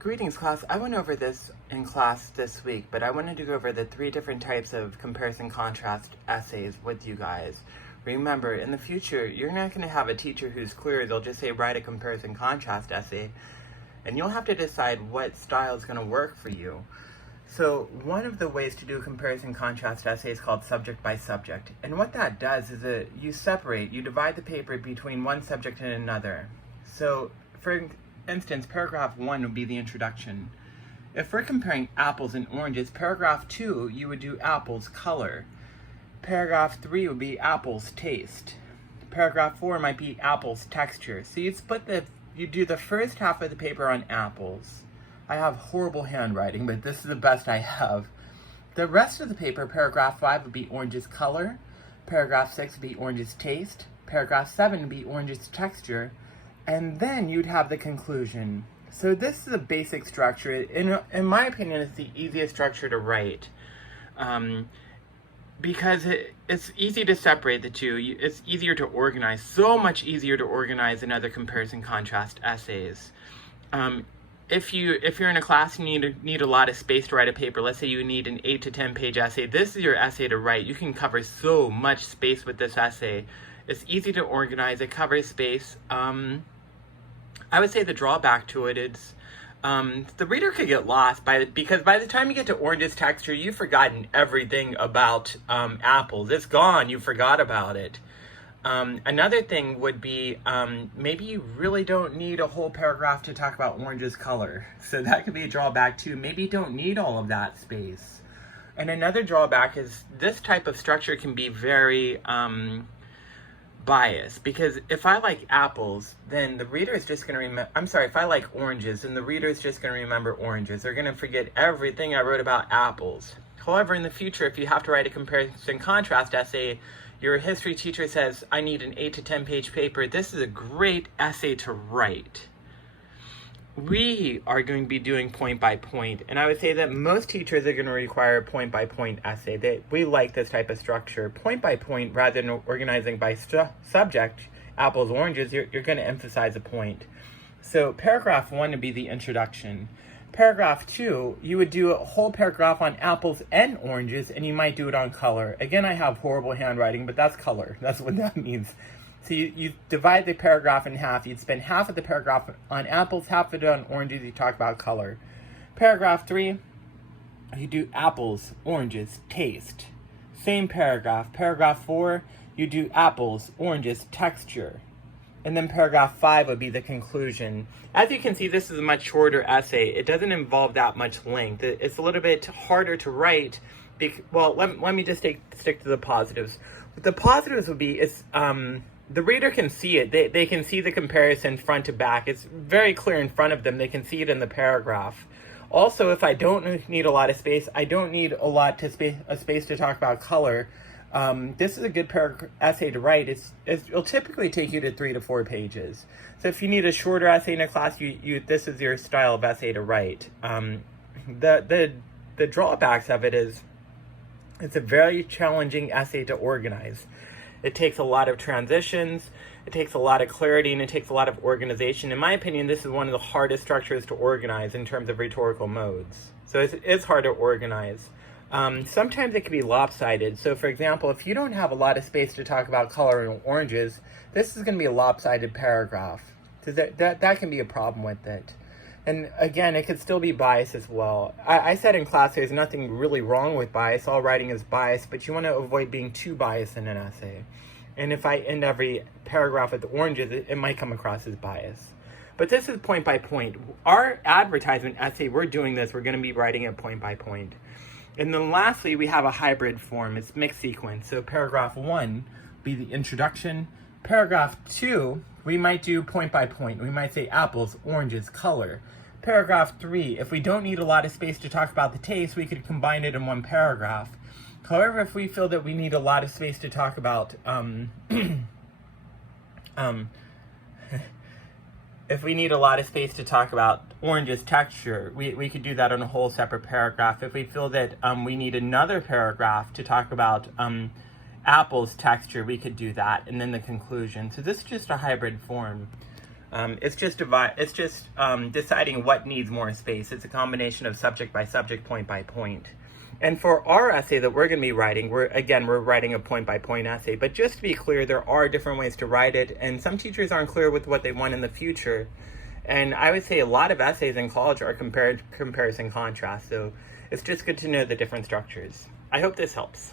Greetings, class. I went over this in class this week, but I wanted to go over the 3 different types of comparison contrast essays with you guys. Remember, in the future, you're not going to have a teacher who's clear. They'll just say, write a comparison contrast essay, and you'll have to decide what style is going to work for you. So one of the ways to do a comparison contrast essay is called subject by subject. And what that does is that you divide the paper between one subject and another. So, for instance, paragraph 1 would be the introduction. If we're comparing apples and oranges, paragraph 2, you would do apples color. Paragraph 3 would be apples taste. Paragraph 4 might be apples texture. So you do the first half of the paper on apples. I have horrible handwriting, but this is the best I have. The rest of the paper, paragraph 5 would be oranges color. Paragraph 6 would be oranges taste. Paragraph 7 would be oranges texture. And then you'd have the conclusion. So this is a basic structure. In my opinion, it's the easiest structure to write. Because it's easy to separate the two. It's easier to organize. So much easier to organize than other comparison contrast essays. If you're in a class and you need a lot of space to write a paper, let's say you need an 8 to 10 page essay, this is your essay to write. You can cover so much space with this essay. It's easy to organize, it covers space. I would say the drawback to it is the reader could get lost because by the time you get to oranges texture, you've forgotten everything about apples. It's gone, you forgot about it. Another thing would be maybe you really don't need a whole paragraph to talk about oranges color. So that could be a drawback too. Maybe you don't need all of that space. And another drawback is this type of structure can be very biased, because if I like apples, then the reader is just going to remember, if I like oranges, then the reader is just going to remember oranges. They're going to forget everything I wrote about apples. However, in the future, if you have to write a comparison contrast essay, your history teacher says, I need an 8 to 10 page paper, this is a great essay to write. We are going to be doing point by point, and I would say that most teachers are going to require a point by point essay. We like this type of structure. Point by point, rather than organizing by subject, apples, oranges, you're going to emphasize a point. So paragraph 1 would be the introduction. Paragraph 2, you would do a whole paragraph on apples and oranges, and you might do it on color. Again, I have horrible handwriting, but that's color. That's what that means. So you divide the paragraph in half. You'd spend half of the paragraph on apples, half of it on oranges. You talk about color. Paragraph 3, you do apples, oranges, taste. Same paragraph. Paragraph 4, you do apples, oranges, texture. And then paragraph 5 would be the conclusion. As you can see, this is a much shorter essay. It doesn't involve that much length. It's a little bit harder to write. Well, let me just stick to the positives. What the positives would be is the reader can see it. They can see the comparison front to back. It's very clear in front of them. They can see it in the paragraph. Also, if I don't need a lot of space, I don't need a lot to space to talk about color. This is a good essay to write. It'll typically take you to 3 to 4 pages. So if you need a shorter essay in a class, this is your style of essay to write. The drawbacks of it is it's a very challenging essay to organize. It takes a lot of transitions, it takes a lot of clarity, and it takes a lot of organization. In my opinion, this is one of the hardest structures to organize in terms of rhetorical modes. So it's hard to organize. Sometimes it can be lopsided. So for example, if you don't have a lot of space to talk about color and oranges, this is going to be a lopsided paragraph. So that can be a problem with it. And again, it could still be biased as well. I said in class there's nothing really wrong with bias. All writing is biased, but you want to avoid being too biased in an essay. And if I end every paragraph with oranges, it might come across as bias. But this is point by point. Our advertisement essay, we're doing this. We're going to be writing it point by point. And then lastly, we have a hybrid form. It's mixed sequence. So paragraph 1 be the introduction. Paragraph 2, we might do point by point. We might say apples, oranges, color. Paragraph 3, if we don't need a lot of space to talk about the taste, we could combine it in one paragraph. However, if we feel that we need a lot of space to talk about if we need a lot of space to talk about oranges texture, we could do that on a whole separate paragraph. If we feel that we need another paragraph to talk about apples texture, we could do that, and then the conclusion. So this is just a hybrid form. It's just deciding what needs more space. It's a combination of subject by subject, point by point. And for our essay that we're going to be writing, we're writing a point-by-point essay. But just to be clear, there are different ways to write it, and some teachers aren't clear with what they want in the future. And I would say a lot of essays in college are comparison contrast, so it's just good to know the different structures. I hope this helps.